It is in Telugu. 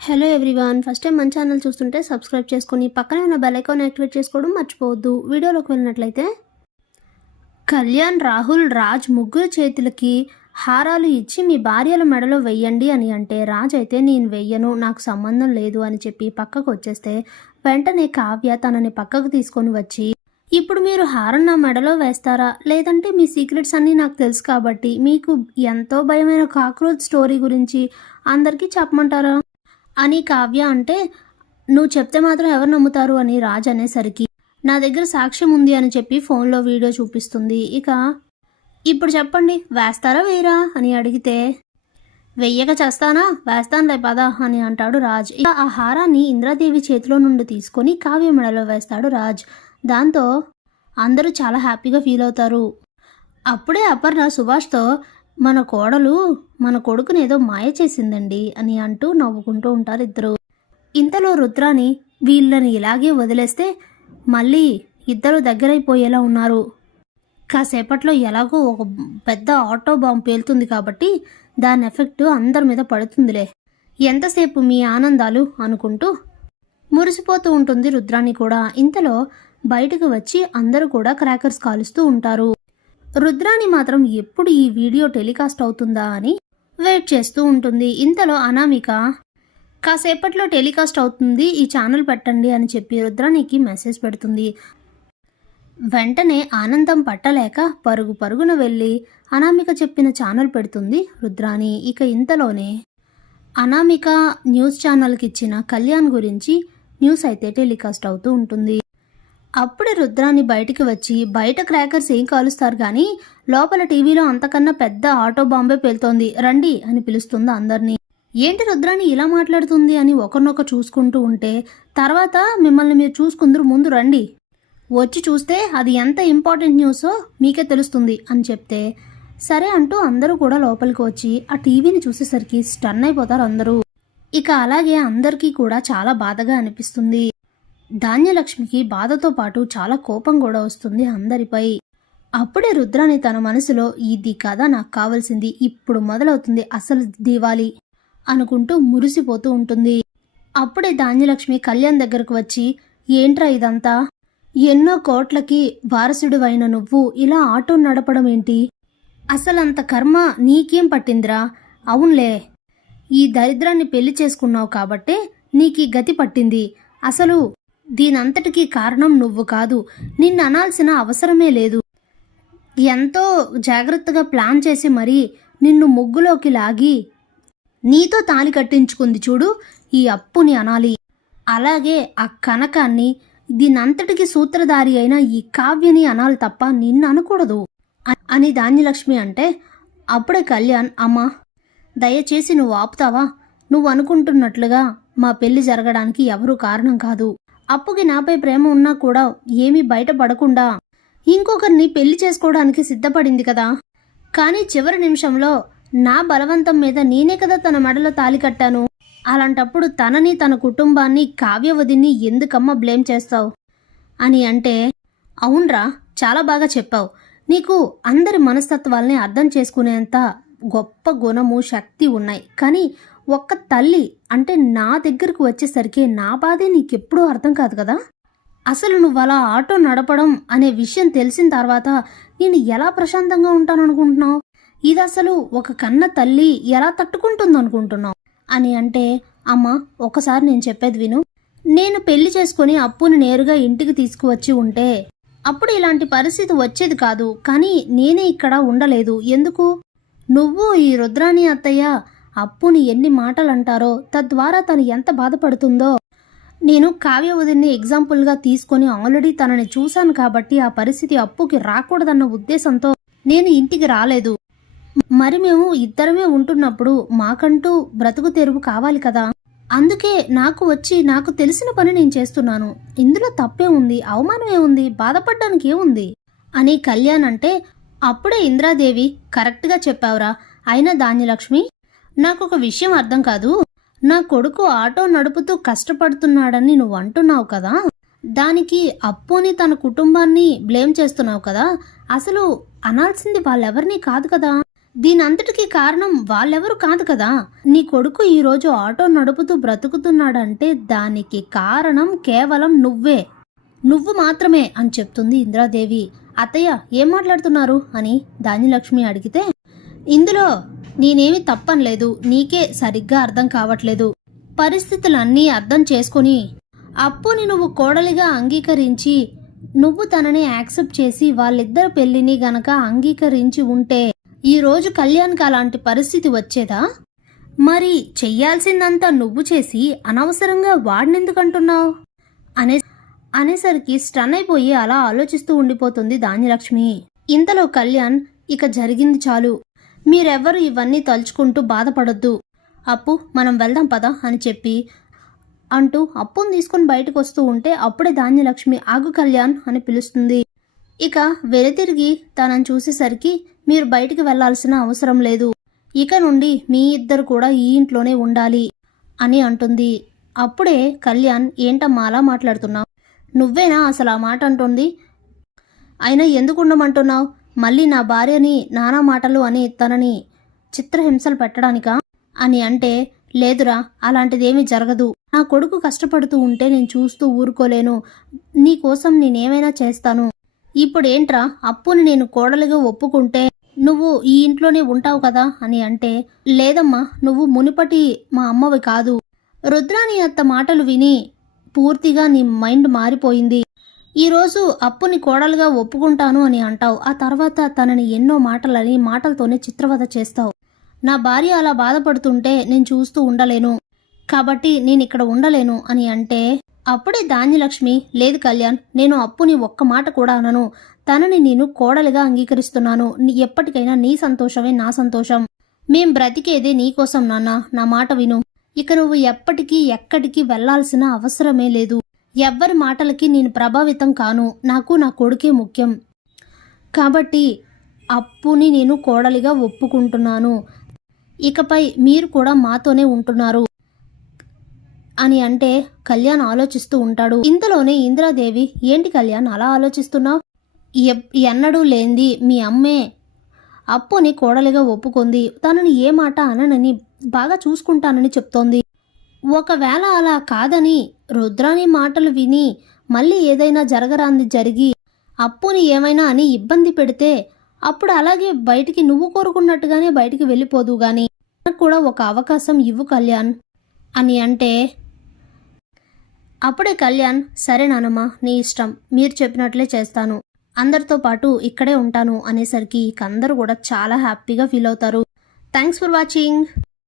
హలో ఎవ్రీవాన్ ఫస్ట్ టైం మన ఛానల్ చూస్తుంటే సబ్స్క్రైబ్ చేసుకొని పక్కనే ఉన్న బెల్ ఐకాన్ యాక్టివేట్ చేసుకోవడం మర్చిపోవద్దు. వీడియోలోకి వెళ్ళినట్లయితే కళ్యాణ్ రాహుల్ రాజ్ ముగ్గురు చేతులకి హారాలు ఇచ్చి మీ భార్యల మెడలో వెయ్యండి అని అంటే రాజ్ అయితే నేను వెయ్యను నాకు సంబంధం లేదు అని చెప్పి పక్కకు వచ్చేస్తే వెంటనే కావ్య తనని పక్కకు తీసుకొని వచ్చి ఇప్పుడు మీరు హారం నా మెడలో వేస్తారా? లేదంటే మీ సీక్రెట్స్ అన్నీ నాకు తెలుసు కాబట్టి మీకు ఎంతో భయమైన కాక్రోచ్ స్టోరీ గురించి అందరికీ చెప్పమంటారా? అని కావ్య అంటే నువ్వు చెప్తే మాత్రం ఎవరు నమ్ముతారు? అని రాజ్ అనేసరికి నా దగ్గర సాక్ష్యం ఉంది అని చెప్పి ఫోన్లో వీడియో చూపిస్తుంది. ఇక ఇప్పుడు చెప్పండి వేస్తారా వేయరా? అని అడిగితే వెయ్యక చేస్తానా? వేస్తానులే పదా అని అంటాడు రాజ్. ఇక ఆ హారాన్ని ఇంద్రాదేవి చేతిలో నుండి తీసుకొని కావ్య మెడలో వేస్తాడు రాజ్. దాంతో అందరూ చాలా హ్యాపీగా ఫీల్ అవుతారు. అప్పుడే అపర్ణ సుభాష్తో మన కోడలు మన కొడుకుని ఏదో మాయ చేసిందండి అని అంటూ నవ్వుకుంటూ ఉంటారు ఇద్దరు. ఇంతలో రుద్రాని వీళ్ళని ఇలాగే వదిలేస్తే మళ్ళీ ఇద్దరు దగ్గరైపోయేలా ఉన్నారు. కాసేపట్లో ఎలాగో ఒక పెద్ద ఆటో బాంబు పేలుతుంది కాబట్టి దాని ఎఫెక్ట్ అందరి మీద పడుతుందిలే. ఎంతసేపు మీ ఆనందాలు అనుకుంటూ మురిసిపోతూ ఉంటుంది రుద్రాని కూడా. ఇంతలో బయటకు వచ్చి అందరూ కూడా క్రాకర్స్ కాలుస్తూ ఉంటారు. రుద్రాని మాత్రం ఎప్పుడు ఈ వీడియో టెలికాస్ట్ అవుతుందా అని వెయిట్ చేస్తూ ఉంటుంది. ఇంతలో అనామిక కాసేపట్లో టెలికాస్ట్ అవుతుంది ఈ ఛానల్ పెట్టండి అని చెప్పి రుద్రానికి మెసేజ్ పెడుతుంది. వెంటనే ఆనందం పట్టలేక పరుగు పరుగున వెళ్ళి అనామిక చెప్పిన ఛానల్ పెడుతుంది రుద్రాని ఇక ఇంతలోనే అనామిక న్యూస్ ఛానల్కి ఇచ్చిన కళ్యాణ్ గురించి న్యూస్ అయితే టెలికాస్ట్ అవుతూ ఉంటుంది. అప్పుడే రుద్రాన్ని బయటికి వచ్చి బయట క్రాకర్స్ ఏం కాలుస్తారు కానీ లోపల టీవీలో అంతకన్నా పెద్ద ఆటో బాంబే పేలుతోంది రండి అని పిలుస్తుంది అందరినీ. ఏంటి రుద్రాని ఇలా మాట్లాడుతుంది అని ఒకరినొక చూసుకుంటూ ఉంటే తర్వాత మిమ్మల్ని మీరు చూసుకుందరు ముందు రండి. వచ్చి చూస్తే అది ఎంత ఇంపార్టెంట్ న్యూసో మీకే తెలుస్తుంది అని చెప్తే సరే అంటూ అందరూ కూడా లోపలికి వచ్చి ఆ టీవీని చూసేసరికి స్టన్ అయిపోతారు అందరూ. ఇక అలాగే అందరికీ కూడా చాలా బాధగా అనిపిస్తుంది. ధాన్యలక్ష్మికి బాధతో పాటు చాలా కోపం కూడా వస్తుంది అందరిపై. అప్పుడే రుద్రాని తన మనసులో ఇది కదా నాకు కావాల్సింది ఇప్పుడు మొదలవుతుంది అసలు దివాలి అనుకుంటూ మురిసిపోతూ ఉంటుంది. అప్పుడే ధాన్యలక్ష్మి కళ్యాణ్ దగ్గరకు వచ్చి ఏంట్రా ఇదంతా? ఎన్నో కోట్లకి వారసుడివైన నువ్వు ఇలా ఆటో నడపడం ఏంటి? అసలంత కర్మ నీకేం పట్టిందిరా? అవునులే ఈ దరిద్రాన్ని పెళ్ళి చేసుకున్నావు కాబట్టే నీకీ గతి పట్టింది. అసలు దీనంతటికీ కారణం నువ్వు కాదు. నిన్ను అనాల్సిన అవసరమే లేదు. ఎంతో జాగ్రత్తగా ప్లాన్ చేసి మరీ నిన్ను ముగ్గులోకి లాగి నీతో తాలి కట్టించుకుంది చూడు ఈ అప్పుని అనాలి. అలాగే ఆ కనకాన్ని దీనంతటికి సూత్రధారి అయిన ఈ కావ్యని అనాలి తప్ప నిన్ను అనకూడదు. అని ధాన్యలక్ష్మి అంటే అప్పుడే కళ్యాణ్ అమ్మా దయచేసి నువ్వు ఆపుతావా? నువ్వు అనుకుంటున్నట్లుగా మా పెళ్ళి జరగడానికి ఎవరూ కారణం కాదు. అప్పుకి నాపై ప్రేమ ఉన్నా కూడా ఏమీ బయటపడకుండా ఇంకొకరిని పెళ్ళి చేసుకోవడానికి సిద్ధపడింది కదా. కానీ చివరి నిమిషంలో నా బలవంతం మీద నేనే కదా తన మెడలో తాలి కట్టాను. అలాంటప్పుడు తనని తన కుటుంబాన్ని కావ్యవధిని ఎందుకమ్మ బ్లేమ్ చేస్తావు? అని అంటే అవునరా చాలా బాగా చెప్పావు. నీకు అందరి మనస్తత్వాల్ని అర్థం చేసుకునేంత గొప్ప గుణము శక్తి ఉన్నాయి. కానీ ఒక్క తల్లి అంటే నా దగ్గరకు వచ్చేసరికి నా బాధే నీకెప్పుడూ అర్థం కాదు కదా? అసలు నువ్వు అలా ఆటో నడపడం అనే విషయం తెలిసిన తర్వాత నేను ఎలా ప్రశాంతంగా ఉంటాను అనుకుంటున్నావు ఇది అసలు ఒక కన్న తల్లి ఎలా తట్టుకుంటుంది అనుకుంటున్నావు అని అంటే అమ్మ ఒకసారి నేను చెప్పేది విను. నేను పెళ్ళి చేసుకుని అప్పుని నేరుగా ఇంటికి తీసుకువచ్చి ఉంటే అప్పుడు ఇలాంటి పరిస్థితి వచ్చేది కాదు. కానీ నేనే ఇక్కడ ఉండలేదు. ఎందుకు? నువ్వు ఈ రుద్రాణి అత్తయ్య అప్పుని ఎన్ని మాటలు అంటారో తద్వారా తను ఎంత బాధపడుతుందో. నేను కావ్య వదిన్ని ఎగ్జాంపుల్గా తీసుకొని ఆల్రెడీ తనని చూశాను కాబట్టి ఆ పరిస్థితి అప్పుకి రాకూడదన్న ఉద్దేశంతో నేను ఇంటికి రాలేదు. మరి మేము ఇద్దరమే ఉంటున్నప్పుడు మాకంటూ బ్రతుకు తెరువు కావాలి కదా? అందుకే నాకు వచ్చి నాకు తెలిసిన పని నేను చేస్తున్నాను. ఇందులో తప్పే ఉంది అవమానమే ఉంది బాధపడడానికి ఏముంది? అని కళ్యాణ్ అంటే అప్పుడే ఇంద్రాదేవి కరెక్ట్గా చెప్పావురా. అయినా ధాన్యలక్ష్మి? నాకు ఒక విషయం అర్థం కాదు. నా కొడుకు ఆటో నడుపుతూ కష్టపడుతున్నాడని నువ్వు అంటున్నావు కదా. దానికి అప్పుని తన కుటుంబాన్ని బ్లేమ్ చేస్తున్నావు కదా. అసలు అనాల్సింది వాళ్ళెవరినీ కాదు కదా. దీనంతటికి కారణం వాళ్ళెవరు కాదు కదా. నీ కొడుకు ఈరోజు ఆటో నడుపుతూ బ్రతుకుతున్నాడంటే దానికి కారణం కేవలం నువ్వే. నువ్వు మాత్రమే అని చెప్తుంది ఇంద్రాదేవి. అత్తయ్య ఏం మాట్లాడుతున్నారు? అని దానిలక్ష్మి అడిగితే ఇందులో నేనేమి తప్పనలేదు. నీకే సరిగ్గా అర్థం కావట్లేదు. పరిస్థితులన్నీ అర్థం చేసుకొని అప్పుని నువ్వు కోడలిగా అంగీకరించి నువ్వు తనని యాక్సెప్ట్ చేసి వాళ్ళిద్దరి పెళ్ళిని గనక అంగీకరించి ఉంటే ఈరోజు కళ్యాణ్కి అలాంటి పరిస్థితి వచ్చేదా? మరి చెయ్యాల్సిందంతా నువ్వు చేసి అనవసరంగా వాడినెందుకంటున్నావు? అనే అనేసరికి స్టన్ అయిపోయి అలా ఆలోచిస్తూ ఉండిపోతుంది ధాన్యలక్ష్మి. ఇంతలో కళ్యాణ్ ఇక జరిగింది చాలు. మీరెవ్వరు ఇవన్నీ తలుచుకుంటూ బాధపడొద్దు. అప్పు మనం వెళ్దాం పదా అని చెప్పి అంటూ అప్పును తీసుకుని బయటకు వస్తూ ఉంటే అప్పుడే ధాన్యలక్ష్మి ఆగు కళ్యాణ్ అని పిలుస్తుంది. ఇక వెనుతిరిగి తనని చూసేసరికి మీరు బయటికి వెళ్ళాల్సిన అవసరం లేదు. ఇక నుండి మీ ఇద్దరు కూడా ఈ ఇంట్లోనే ఉండాలి అని అంటుంది. అప్పుడే కళ్యాణ్ ఏంటమ్మా అలా మాట్లాడుతున్నావు? నువ్వేనా అసలు ఆ మాట అంటుంది? అయినా ఎందుకు ఉండమంటున్నావు? మళ్ళీ నా భార్యని నానా మాటలు అని తనని చిత్రహింసలు పెట్టడానికా? అని అంటే లేదురా అలాంటిదేమీ జరగదు. నా కొడుకు కష్టపడుతూ ఉంటే నేను చూస్తూ ఊరుకోలేను. నీకోసం నేనేమైనా చేస్తాను. ఇప్పుడేంట్రా అప్పుని నేను కోడలుగా ఒప్పుకుంటే నువ్వు ఈ ఇంట్లోనే ఉంటావు కదా? అని అంటే లేదమ్మా నువ్వు మునిపటి మా అమ్మవి కాదు. రుద్రాని అత్త మాటలు విని పూర్తిగా నీ మైండ్ మారిపోయింది. ఈరోజు అప్పుని కోడలుగా ఒప్పుకుంటాను అని అంటావు. ఆ తర్వాత తనని ఎన్నో మాటలని మాటలతోనే చిత్రవద చేస్తావు. నా భార్య అలా బాధపడుతుంటే నేను చూస్తూ ఉండలేను. కాబట్టి నేను ఇక్కడ ఉండలేను అని అంటే అప్పుడే ధాన్యలక్ష్మి లేదు కళ్యాణ్ నేను అప్పుని ఒక్క మాట కూడా అనను. తనని నేను కోడలుగా అంగీకరిస్తున్నాను. ఎప్పటికైనా నీ సంతోషమే నా సంతోషం. మేం బ్రతికేదే నీకోసం నాన్న. నా మాట విను. ఇక నువ్వు ఎప్పటికీ ఎక్కడికి వెళ్ళాల్సిన అవసరమే లేదు. ఎవ్వరి మాటలకి నేను ప్రభావితం కాను. నాకు నా కొడుకే ముఖ్యం. కాబట్టి అప్పుని నేను కోడలిగా ఒప్పుకుంటున్నాను. ఇకపై మీరు కూడా మాతోనే ఉంటున్నారు అని అంటే కళ్యాణ్ ఆలోచిస్తూ ఉంటాడు. ఇంతలోనే ఇందిరాదేవి ఏంటి కళ్యాణ్ అలా ఆలోచిస్తున్నావు? ఎన్నడూ లేంది. మీ అమ్మే అప్పుని కోడలిగా ఒప్పుకుంది. తనని ఏ మాట అననని బాగా చూసుకుంటానని చెప్తోంది. ఒకవేళ అలా కాదని రుద్రాని మాటలు విని మళ్ళీ ఏదైనా జరగరాంది జరిగి అప్పుని ఏమైనా అని ఇబ్బంది పెడితే అప్పుడు అలాగే బయటికి నువ్వు కోరుకున్నట్టుగానే బయటికి వెళ్ళిపోదు గాని నాకు కూడా ఒక అవకాశం ఇవ్వు కళ్యాణ్ అని అంటే అప్పుడే కళ్యాణ్ సరే నానమ్మా నీ ఇష్టం మీరు చెప్పినట్లే చేస్తాను. అందరితో పాటు ఇక్కడే ఉంటాను అనేసరికి ఇక అందరూ కూడా చాలా హ్యాపీగా ఫీల్ అవుతారు. Thanks for watching.